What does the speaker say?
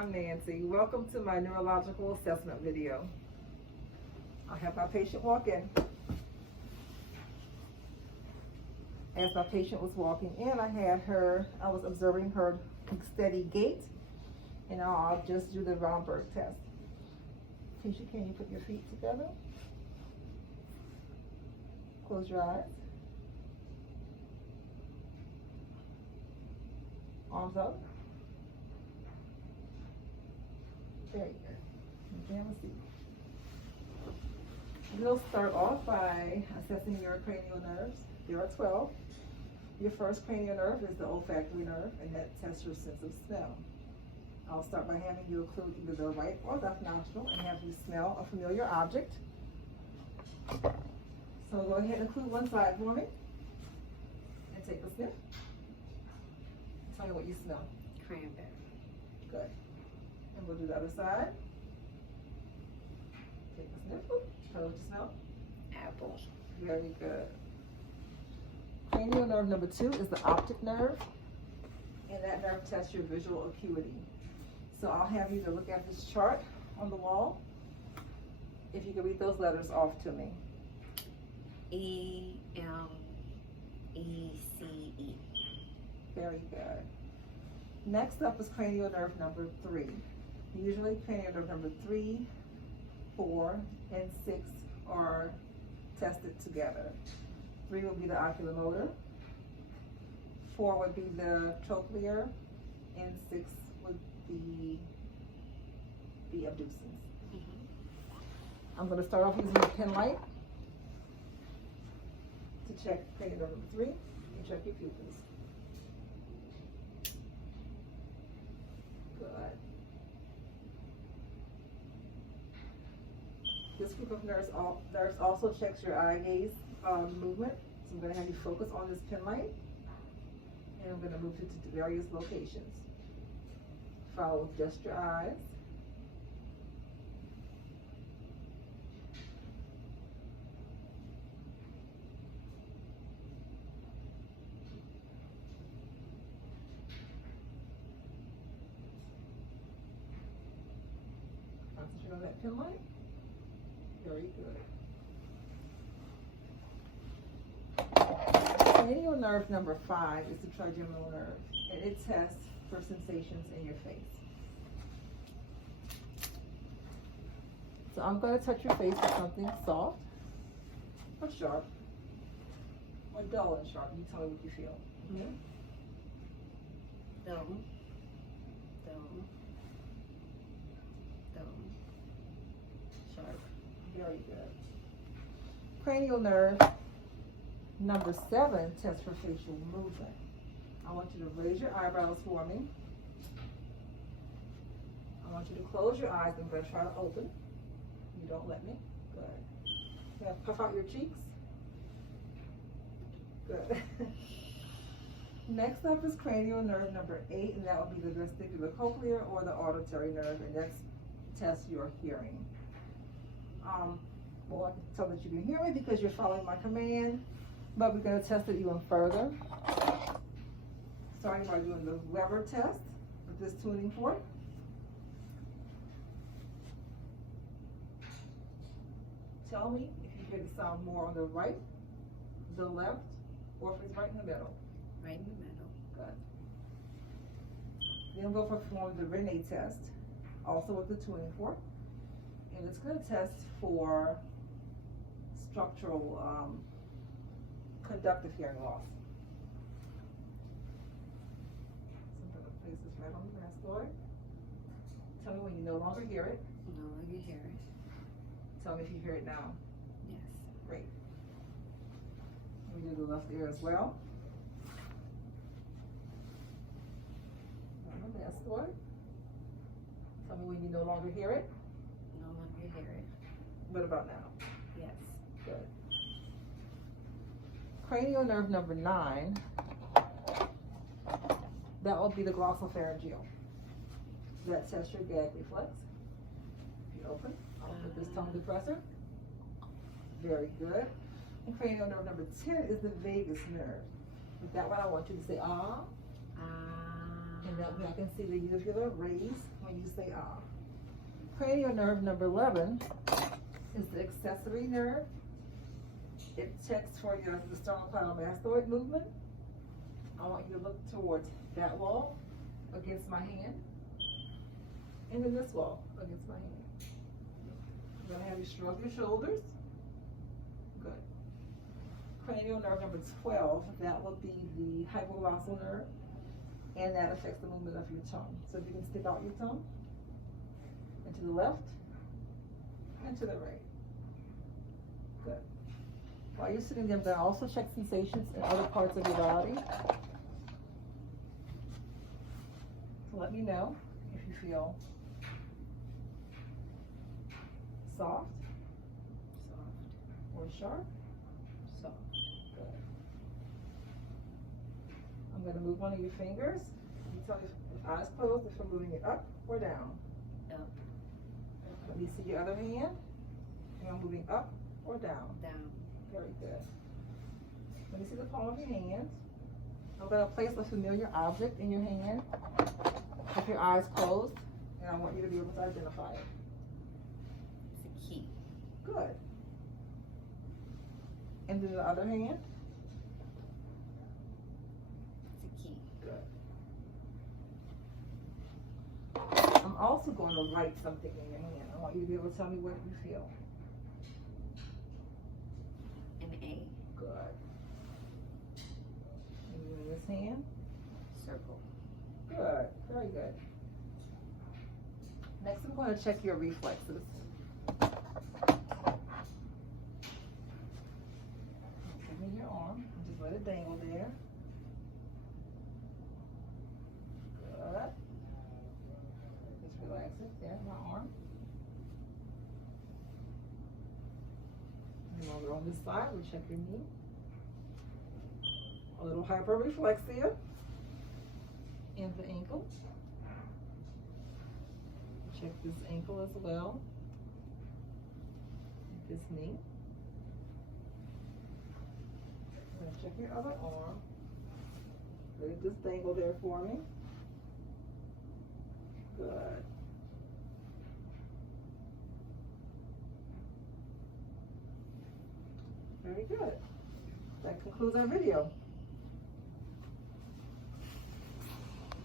I'm Nancy. Welcome to my neurological assessment video. I'll have my patient walk in. As my patient was walking in, I was observing her steady gait, and I'll just do the Romberg test. Tisha, can you put your feet together? Close your eyes. Arms up. Very good. Again, let's see. We'll start off by assessing your cranial nerves. There are 12. Your first cranial nerve is the olfactory nerve, and that tests your sense of smell. I'll start by having you occlude either the right or left nostril and have you smell a familiar object. So go ahead and occlude one side for me and take a sniff. Tell me what you smell. Cranberry. Good. And we'll do the other side. Take a sniff. Tell me what you smell. Apple. Very good. Cranial nerve number 2 is the optic nerve, and that nerve tests your visual acuity. So I'll have you to look at this chart on the wall. If you can read those letters off to me. E-M-E-C-E. Very good. Next up is cranial nerve number 3. Usually cranial nerve number 3, 4, and 6 are tested together. 3 would be the oculomotor, 4 would be the trochlear, and 6 would be the abducens. I'm going to start off using the pen light to check cranial nerve number 3 and check your pupils. Good. This group of nerves also checks your eye gaze movement. So I'm going to have you focus on this pen light, and I'm going to move it to various locations. Follow with just your eyes. Concentrate on that pen light. Very good. Cranial nerve number 5 is the trigeminal nerve, and it tests for sensations in your face. So I'm going to touch your face with something soft or sharp or dull and sharp. You tell me what you feel. Okay? Dull. Dull. Dull. Sharp. Very good. Cranial nerve number 7 tests for facial movement. I want you to raise your eyebrows for me. I want you to close your eyes. I'm going to try to open. You don't let me. Good. Now puff out your cheeks. Good. Next up is cranial nerve number 8, and that will be the vestibulocochlear or the auditory nerve, and that tests your hearing. Well, I can tell that you can hear me because you're following my command, but we're going to test it even further. Starting by doing the Weber test with this tuning fork. Tell me if you hear the sound more on the right, the left, or if it's right in the middle. Right in the middle. Good. Then we'll perform the Rene test, also with the tuning fork. And it's going to test for structural conductive hearing loss. So I'm going to place this right on the mastoid. Tell me when you no longer hear it. No longer hear it. Tell me if you hear it now. Yes. Great. We do the left ear as well. On the mastoid. Tell me when you no longer hear it. No longer hear it. What about now? Yes. Good. Cranial nerve number 9. That will be the glossopharyngeal. That tests your gag reflex. If you open, I'll put this tongue depressor. Very good. And cranial nerve number 10 is the vagus nerve. With that one, I want you to say ah. Ah. And that way I can see the uvular raise when you say ah. Cranial nerve number 11 is the accessory nerve. It checks for your the sternocleidomastoid movement. I want you to look towards that wall against my hand, and then this wall against my hand. I'm gonna have you shrug your shoulders. Good. Cranial nerve number 12, that will be the hypoglossal nerve, and that affects the movement of your tongue. So if you can stick out your tongue, and to the left, and to the right. Good. While you're sitting there, I'm going to also check sensations in other parts of your body. So let me know if you feel soft, or sharp. Soft. Good. I'm going to move one of your fingers. You tell me if eyes closed, if I'm moving it up or down. Up. Let me see your other hand. And I'm moving up or down. Down. Very good. Let me see the palm of your hand. I'm going to place a familiar object in your hand with your eyes closed, and I want you to be able to identify it. It's a key. Good. And then the other hand. It's a key. Good. I'm also going to write something in your hand. I want you to be able to tell me what you feel. An A. Good. And then in this hand. Circle. Good. Very good. Next, I'm going to check your reflexes. Give me your arm and just let it dangle there. Good. Just relax it. There, my arm. And over on this side, we'll check your knee. A little hyperreflexia. And the ankle. Check this ankle as well. This knee. I'm going to check your other arm. Let it just dangle there for me. Good. Very good. That concludes our video.